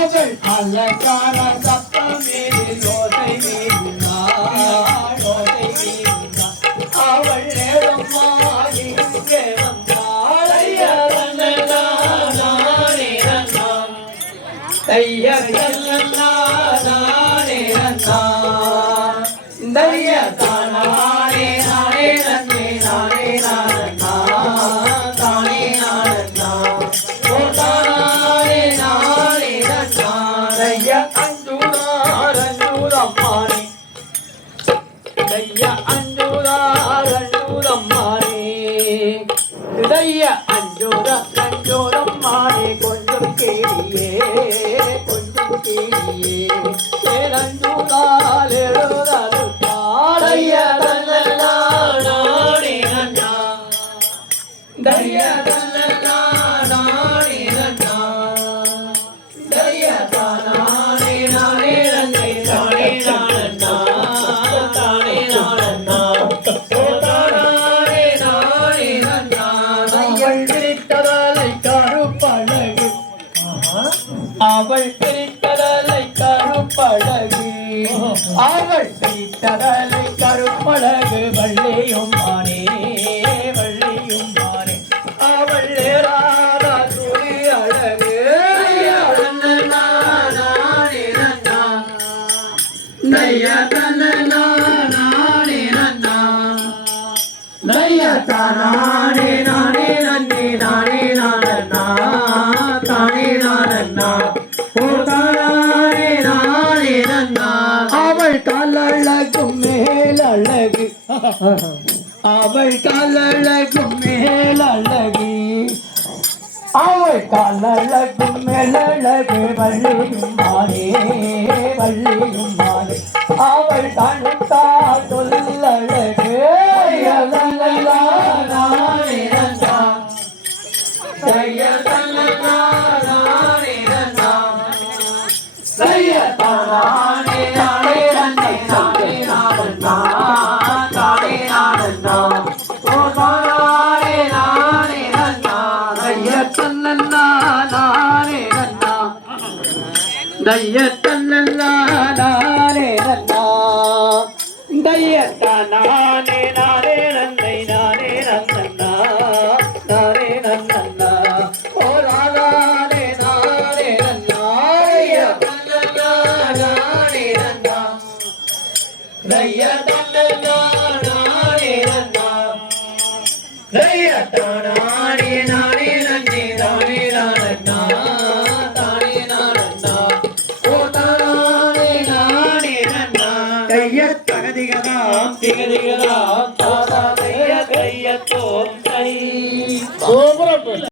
காதல் அலங்கார சத்தமே யோசை யோசை அவள் நேரம் மாறி வந்தாள் ஐயா ஐயா தைய அஞ்சுதார் அஞ்சுதம்மானே. தைய அஞ்சுத அஞ்சுதம்மானே கொஞ்சம் கேடியே கொஞ்சம் கேளியே. ஏழஞ்சுதால் அவள் பிரித்ததலை கருப்பழகு. அவள் பிரித்ததலை கருப்பழகு. வள்ளியும் மானே வள்ளியும் மானே. அவள் ஏறாத துளி அழகு. தைய தன்னண்ணா நானே நன்னா தைய தன்னண்ணா நானே நன்னா தானே நானே நன்னே நானே கல்லழகும் மேலழகு அவள் கல்லழகும் மேலழகு அவள் கல்லழகும் மேலழகு வள்ளியும் மாறே வள்ளியும் தைய தன்னன்னா நானே நன்னா தைய நானே நானே நன்னை நானே நன்னன்னா நானே நன்னன்னா ஓ நானே நானே நன்னா தைய தன்னண்ணா நானே நன்னா தைய தன்னண்ணா நானே நன்னா தைய தானே நானே தானே நானே நன்னா தைய தகதிகதாம் திகதிகதா